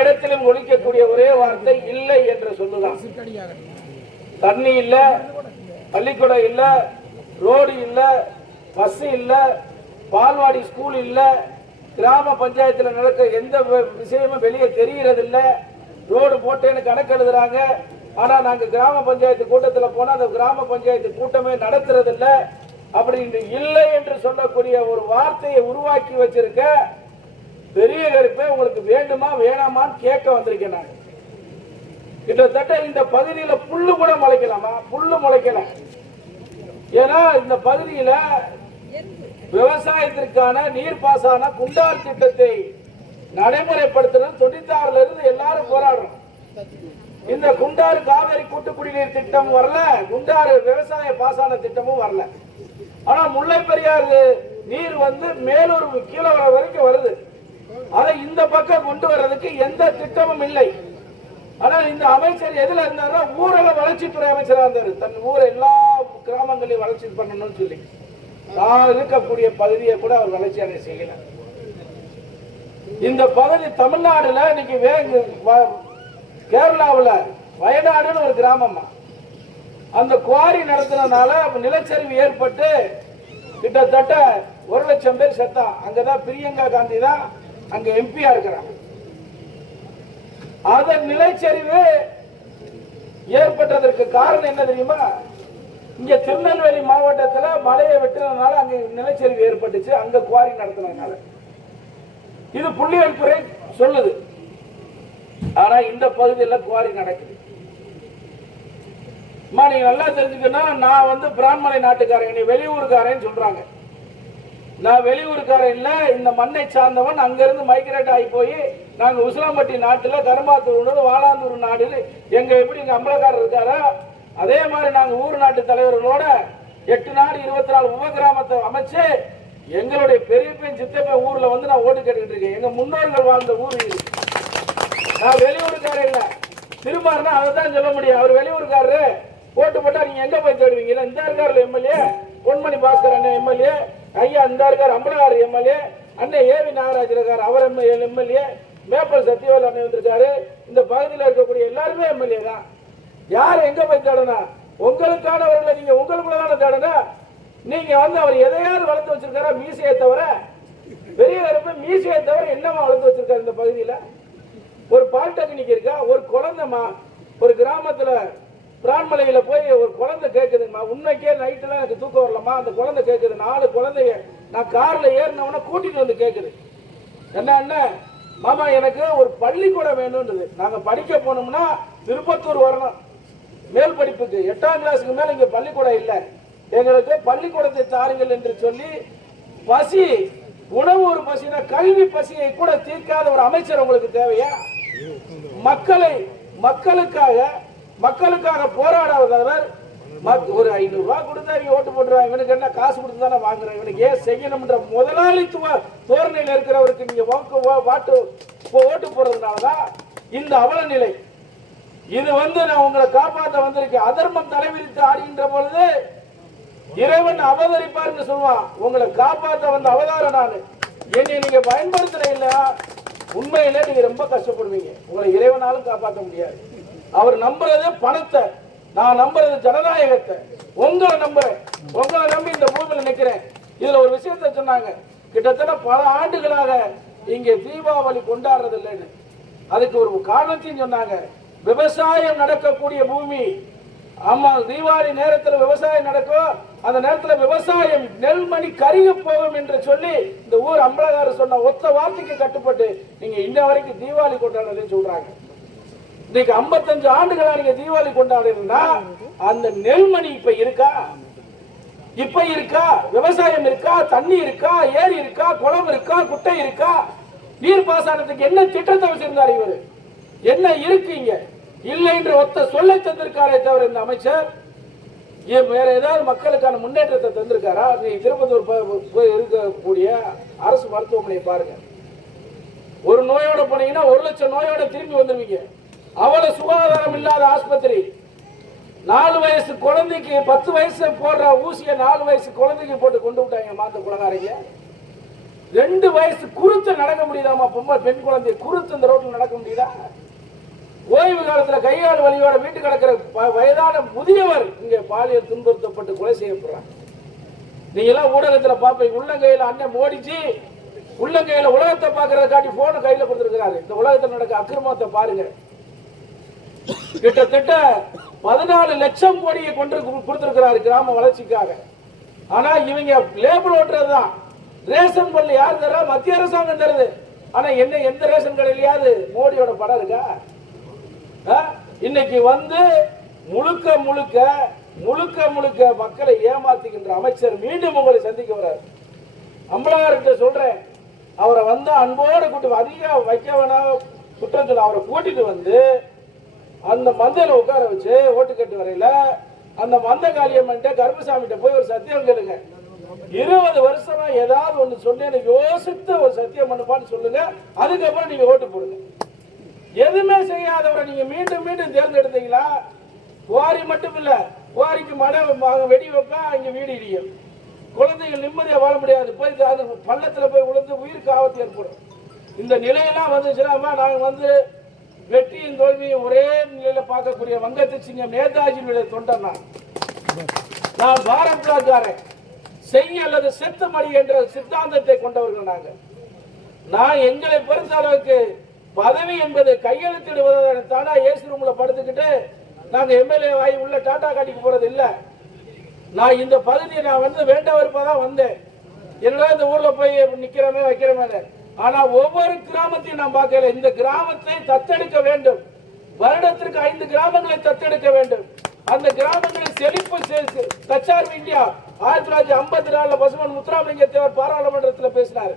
இடத்திலும் ஒழிக்கக்கூடிய ஒரே வார்த்தை இல்லை என்று சொல்லுதான். தண்ணி இல்ல, பள்ளிக்கூடம் இல்ல, ரோடு இல்ல, பஸ் இல்ல, பால்வாடி ஸ்கூல் இல்ல, கிராம பஞ்சாயத்தில் நடக்க எந்த விஷயமும் வெளியே தெரிகிறது இல்ல. ரோடு போட்டேன்னு கணக்கு எழுதுறாங்க. ஆனா நாங்க கிராம பஞ்சாயத்து கூட்டத்தில் போனா அந்த கிராம பஞ்சாயத்து கூட்டமே நடத்துறது இல்ல. அப்படி இல்லை என்று சொல்லக்கூடிய ஒரு வார்த்தையை உருவாக்கி வச்சிருக்க பெரிய கருப்பை உங்களுக்கு வேண்டுமா வேணாமான்னு கேட்க வந்திருக்கேன். நான் கிட்டத்தட்ட இந்த பகுதியில புல்லு கூட முளைக்கலாமா? புல்லு முளைக்கல. ஏன்னா இந்த பகுதியில விவசாயத்திற்கான நீர்ப்பாசன குண்டார் திட்டத்தை நடைமுறைப்படுத்துறது 96ல இருந்து எல்லாரும் போராடுறோம். இந்த குண்டாறு காவேரி கூட்டு குடிநீர் திட்டம் வரல, குண்டாறு விவசாய பாசன திட்டமும் வரல. ஆனா முல்லை பெரியார் நீர் வந்து மேலூர் கீழே வரைக்கும் வருது. அதை இந்த பக்கம் கொண்டு வர்றதுக்கு எந்த திட்டமும் இல்லை. ஆனா இந்த அமைச்சர் எதுல இருந்தாரோ ஊரக வளர்ச்சித்துறை அமைச்சரா இருந்தாரு. தன் ஊரை எல்லா கிராமங்களையும் வளர்ச்சி பண்ணணும்னு சொல்லி நான் இருக்கக்கூடிய பகுதியை கூட அவர் வளர்ச்சி அடைய செய்யல. இந்த பகுதி தமிழ்நாடுல இன்னைக்கு கேரளாவில் வயநாடுன்னு ஒரு கிராமமா அந்த குவாரி நடத்தினால நிலச்சரிவு ஏற்பட்டு கிட்டத்தட்ட 1 லட்சம் பேர் செத்தான். அங்கதான் பிரியங்கா காந்தி தான் அங்க எம்பியா இருக்கிறாங்க. அதன் நிலச்சரிவு ஏற்பட்டதற்கு காரணம் என்ன தெரியுமா? இங்க திருநெல்வேலி மாவட்டத்தில் மழையை வெட்டினால அங்க நிலச்சரிவு ஏற்பட்டுச்சு. அங்க குவாரி நடத்தினால இது புள்ளியியல் துறை சொல்லுது. ஆனா இந்த பகுதியில் குவாரி நடக்குது. நீங்க நல்லா தெரிஞ்சுக்கணும். நான் வந்து பிரான்மலை நாட்டுக்காரன், நீ வெளியூருக்காரன் சொல்றாங்க. நான் வெளியூருக்காரன் இல்ல, இந்த மண்ணை சார்ந்தவன். அங்கிருந்து மைக்ரேட் ஆகி போய் நாங்க உசிலம்பட்டி நாட்டுல கரும்பாத்தூர் வாழாந்தூர் நாடு எங்க எப்படி எங்க அம்பலக்காரர் இருக்காரோ அதே மாதிரி நாங்க ஊர் நாட்டு தலைவர்களோட 8 நாடு 24 உபகிராமத்தை அமைச்சு எங்களுடைய பெரியப்பன் சித்தப்பன் ஊர்ல வந்து நான் ஓட்டு கேட்டுக்கிட்டு இருக்கேன். எங்க முன்னோர்கள் வாழ்ந்த ஊர் இது. நான் வெளியூருக்காரர் இல்ல. திருமாறுனா அதை தான் சொல்ல முடியும். அவர் வெளியூருக்காரரு ஓட்டு போட்டா நீங்க எங்க போய் தேடுவீங்க? இந்த இருக்காரு எம்எல்ஏ பொன்மணி பாஸ்கர் அண்ணன் எம்எல்ஏ, ஐயா இந்த இருக்காரு அம்பலகார் எம்எல்ஏ, அண்ணன் ஏவி நாகராஜ் இருக்காரு அவர் எம்எல்ஏ, மேப்பல் சத்தியவேல் அண்ணன் வந்திருக்காரு. இந்த பகுதியில் இருக்கக்கூடிய எல்லாருமே எம்எல்ஏ தான். யார் எங்க போய் தேடனா? உங்களுக்கானவர்களை நீங்க உங்களுக்குள்ளதான தேடனா? நீங்க வந்து அவர் எதையாவது வளர்த்து வச்சிருக்காரா? மீசையை தவிர பெரிய கருப்பு மீசையை தவிர என்னமா வளர்த்து வச்சிருக்காரு இந்த பகுதியில? ஒரு பாலிடெக்னிக் இருக்கா? ஒரு குழந்தைமா ஒரு கிராமத்துல பிரான்மலையில போய் ஒரு குழந்தை கேட்குதுமா, உண்மைக்கே நைட்டுலாம் எனக்கு தூக்கம் வரலமா, அந்த குழந்தை கேட்குது. 4 குழந்தைய நான் கார்ல ஏறினவன கூட்டிட்டு வந்து கேட்குது, என்ன மாமா எனக்கு ஒரு பள்ளிக்கூடம் வேணும்ன்றது. நாங்க படிக்க போனோம்னா திருப்பத்தூர் வரணும் மேல் படிப்புக்கு. 8ஆம் கிளாஸுக்கு மேல இங்க பள்ளிக்கூடம் இல்லை, எங்களுக்கு பள்ளிக்கூடத்தை தாருங்கள் என்று சொல்லி பசி உணவு ஒரு பசினா கல்வி பசியை கூட தீர்க்காத ஒரு அமைச்சர் உங்களுக்கு தேவையா? மக்களுக்காக போராடாதவர் ஒரு 500 ரூபாய் கொடுத்தா ஓட்டு போட்டுருவாங்க. இவனுக்கு என்ன காசு கொடுத்து தானே வாங்குறேன், இவனுக்கு ஏன் செய்யணும்ன்ற முதலாளித்துவ தோரணையில் இருக்கிறவருக்கு நீங்க ஓட்டு போறதுனாலதான் இந்த அவல நிலை. இது வந்து நான் உங்களை காப்பாற்ற வந்திருக்கேன். அதர்மம் தலைவிரித்து ஆடுகின்ற பொழுது இறைவன் அவதரிப்பார்னு சொல்லுவான். உங்களை காப்பாற்ற வந்த அவதாரம் நான். என்னை நீங்க பயன்படுத்துற இல்ல, உண்மையிலே நீங்க ரொம்ப கஷ்டப்படுவீங்க. உங்களை இறைவனாலும் காப்பாற்ற முடியாது. அவர் நம்புறது பணத்தை, நான் நம்புறது ஜனநாயகத்தை. உங்களை நம்புறேன், உங்களை நம்பி இந்த பூமியில நிக்கிறேன். இதுல ஒரு விஷயத்த சொன்னாங்க, கிட்டத்தட்ட பல ஆண்டுகளாக இங்க தீபாவளி கொண்டாடுறது இல்லைன்னு. அதுக்கு ஒரு காரணத்தையும் சொன்னாங்க. விவசாயம் நடக்கக்கூடிய பூமி. ஆமா, தீபாவளி நேரத்தில் விவசாயம் நடக்கும். அந்த நேரத்தில் விவசாயம் நெல்மணி கருகி போகும் என்று சொல்லி இந்த ஊர் அம்பலகாரர் சொன்ன ஒத்த வார்த்தைக்கு கட்டுப்பட்டு நீங்க இன்ன வரைக்கும் தீபாவளி கொண்டாடுறதுன்னு சொல்றாங்க. இன்னைக்கு 55 ஆண்டுகளா நீங்க தீபாவளி கொண்டாடுறீங்கன்னா அந்த நெல்மணி இப்ப இருக்கா? விவசாயம் இருக்கா? தண்ணி இருக்கா? ஏரி இருக்கா? குளம் இருக்கா? குட்டை இருக்கா? நீர்ப்பாசனத்துக்கு என்ன திட்டத்தை வச்சிருந்தார் இவர்? என்ன இருக்கீங்க இல்லை என்று ஒத்த சொல்ல தந்திருக்காரே தவிர இந்த அமைச்சர் வேற ஏதாவது மக்களுக்கான முன்னேற்றத்தை தந்திருக்காரா? நீங்க திருப்பத்தூர் இருக்கக்கூடிய அரசு மருத்துவமனையை பாருங்க. ஒரு நோயோட போனீங்கன்னா 1 லட்சம் நோயோட திரும்பி வந்துருவீங்க. அவ்வளவு சுகாதாரம் இல்லாத ஆஸ்பத்திரி. 4 வயசு குழந்தைக்கு 10 வயசு போடுற ஊசியை 4 வயசு குழந்தைக்கு போட்டு கொண்டு விட்டாங்க மாத்த குலகாரங்க. 2 வயசு குருத்து நடக்க முடியுதாமா? பொம்மை பெண் குழந்தை குருத்து இந்த ரோட்ல நடக்க முடியுதா? ஓய்வு காலத்துல கையால் வலியோட வீட்டு கிடக்கிற வயதான முதியவர் இங்க பாலியல் துன்புறுத்தப்பட்டு கொலை செய்யப்படுறாங்க. நீங்க எல்லாம் ஊடகத்துல பாப்பீங்க. உள்ளங்கையில அண்ணன் மோடிஜி உள்ளங்கையில உலகத்தை பாக்குறத காட்டி போன கையில கொடுத்திருக்கிறாரு. இந்த உலகத்தில் நடக்க அக்கிரமத்தை பாருங்க. கிட்டத்தட்ட 14 லட்சம் கோடியை கொண்டு கொடுத்திருக்கிறாரு கிராம வளர்ச்சிக்காக. ஆனா இவங்க லேபிள் ஓட்டுறதுதான். ரேஷன் பொருள் யார் தர? மத்திய அரசாங்கம் தருது. ஆனா என்ன எந்த ரேஷன் கடையிலயாவது மோடியோட படம் இருக்கா? இன்னைக்கு வந்து முழுக்க முழுக்க முழுக்க முழுக்க மக்களை ஏமாத்துகின்ற அமைச்சர் மீண்டும் உங்களை சந்திக்க வர்றார். அம்பலார்கிட்ட சொல்றேன், அவரை வந்து அன்போடு கூட்டு அதிக வைக்க வேணாம் குற்றத்தில் அவரை கூட்டிட்டு வந்து அந்த மந்தையில உட்கார வச்சு ஓட்டு கட்டு வரையில அந்த மந்த காளியம்மன்ட்ட கருப்பசாமிகிட்ட போய் ஒரு சத்தியம் கேளுங்க. 20 வருஷமா ஏதாவது ஒண்ணு சொன்னேன்னு யோசித்து ஒரு சத்தியம் பண்ணுப்பான்னு சொல்லுங்க. அதுக்கப்புறம் நீங்க ஓட்டு போடுங்க. எதுவுமே செய்யாதவரை நீங்க மீண்டும் மீண்டும் தேர்ந்தெடுத்தீங்களா? குவாரி மட்டும் இல்ல, குவாரிக்கு மழை வெடி வைப்பா, இங்க வீடு இடியும், குழந்தைகள் நிம்மதியா வாழ முடியாது, போய் பள்ளத்துல போய் விழுந்து உயிருக்கு ஆபத்து ஏற்படும். இந்த நிலையெல்லாம் வந்துச்சுன்னா நாங்க வந்து வெற்றியின் தோல்வியும் ஒரே நிலையில பார்க்கக்கூடிய வங்கத்து சிங்கம் நேதாஜியினுடைய தொண்டன். நான் பாரத் பிளாக்காரன், செய் அல்லது செத்து மடி என்ற சித்தாந்தத்தை கொண்டவர்கள் நாங்க. நான் எங்களை பொறுத்த அளவுக்கு பதவி என்பது கையெழுத்திடுவதை தானா ஏசி ரூம்ல படுத்துக்கிட்டு நாங்க எம்எல்ஏ வாங்கி உள்ள டாடா காட்டிக்கு போறது இல்ல. நான் இந்த பகுதியை நான் வந்து வேண்ட விருப்பதான் வந்தேன். என்னடா இந்த ஊர்ல போய் நிக்கிறமே வைக்கிறமே. ஆனா ஒவ்வொரு கிராமத்தையும் நான் பார்க்கல. இந்த கிராமத்தை தத்தெடுக்க வேண்டும். வருடத்திற்கு 5 கிராமங்களை தத்தெடுக்க வேண்டும். அந்த கிராமங்களை செழிப்பு தற்சார்பு இந்தியா 1954 பசுமன் முத்துராமலிங்க தேவர் பாராளுமன்றத்தில் பேசினார்.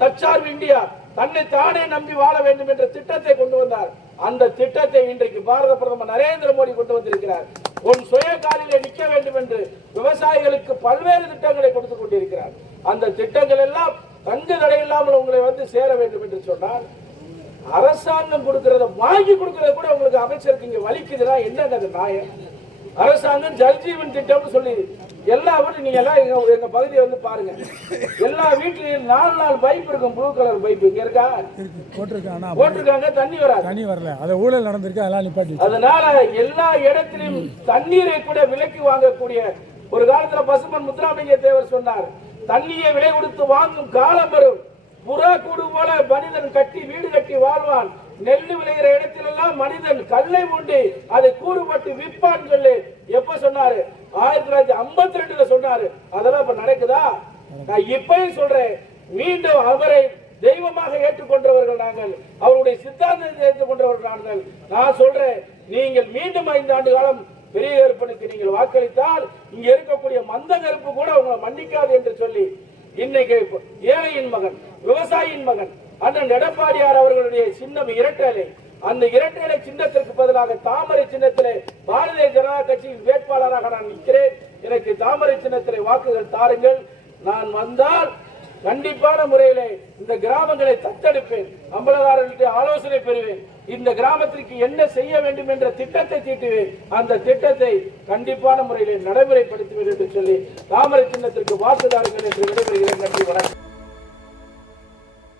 தற்சார்பு இந்தியா, தன்னை தானே நம்பி வாழ வேண்டும் என்ற திட்டத்தை கொண்டு வந்தார். அந்த திட்டத்தை இன்றைக்கு பாரத பிரதமர் நரேந்திர மோடி கொண்டு வந்திருக்கிறார். உன் சுய காலிலே நிற்க வேண்டும் என்று விவசாயிகளுக்கு பல்வேறு திட்டங்களை கொடுத்துக் கொண்டிருக்கிறார். அந்த திட்டங்கள் எல்லாம் தங்கு தடை இல்லாமல் உங்களை வந்து சேர வேண்டும் என்று சொன்னால், அரசாங்கம் கொடுக்கிறத வாங்கி கொடுக்கறத கூட உங்களுக்கு அமைச்சருக்கு இங்க வலிக்குதுன்னா என்னங்க நியாயம்? அரசாங்கம் ஜல்ஜீவன் திட்டம்னு சொல்லி எல்லா வீட்டும் நீங்க எல்லாம் எங்க பகுதியை வந்து பாருங்க. எல்லா வீட்லயும் 4 பைப் இருக்கும், ப்ளூ கலர் பைப். இங்க இருக்கா? போட்டிருக்காங்க, தண்ணி வராது. தண்ணி வரல, அது ஊழல் நடந்திருக்கு, அதெல்லாம் நிப்பாட்டி. அதனால எல்லா இடத்திலும் தண்ணீரை கூட விலைக்கு வாங்கக்கூடிய ஒரு காலத்துல பசுமன் முத்துராமலிங்க தேவர் சொன்னார், தண்ணியை விலை கொடுத்து வாங்கும் காலம் வரும், புறா கூடு போல மனிதன் கட்டி வீடு கட்டி வாழ்வான், நெல்லு விளைகிற இடத்திலெல்லாம் மனிதன் கல்லை மூண்டி அதை கூறுபட்டு விற்பான்னு சொல்லி எப்ப சொன்னாரு? 1952 சொன்னாரு. அதெல்லாம் இப்ப நடக்குதா? நான் இப்பயும் சொல்றேன், மீண்டும் அவரை தெய்வமாக ஏற்றுக்கொண்டவர்கள் நாங்கள், அவருடைய சித்தாந்தத்தை ஏற்றுக்கொண்டவர்கள் நாங்கள். நான் சொல்றேன், நீங்கள் மீண்டும் 5 ஆண்டு காலம் பெரிய கருப்பனுக்கு நீங்கள் வாக்களித்தால் இங்க இருக்கக்கூடிய மந்த கருப்பு கூட உங்களை மன்னிக்காது என்று சொல்லி இன்னைக்கு ஏழையின் மகன், விவசாயியின் மகன் அண்ணன் எடப்பாடியார் அவர்களுடைய சின்னம் இரட்டை. அந்த இரட்டை சின்னத்திற்கு பதிலாக தாமரை சின்னத்திலே பாரதிய ஜனதா கட்சியின் வேட்பாளராக நான் நிற்கிறேன். எனக்கு தாமரை சின்னத்திலே வாக்குகள் தாருங்கள். நான் வந்தால் கண்டிப்பான முறையிலே இந்த கிராமங்களை தத்தெடுப்பேன். அம்பலதாரர்களுடைய ஆலோசனை பெறுவேன். இந்த கிராமத்திற்கு என்ன செய்ய வேண்டும் என்ற திட்டத்தை தீட்டுவேன். அந்த திட்டத்தை கண்டிப்பான முறையிலே நடைமுறைப்படுத்துவேன் என்று சொல்லி தாமரை சின்னத்திற்கு வாக்குதாருங்கள் என்று விடைபெறுகிறேன். நன்றி, வணக்கம்.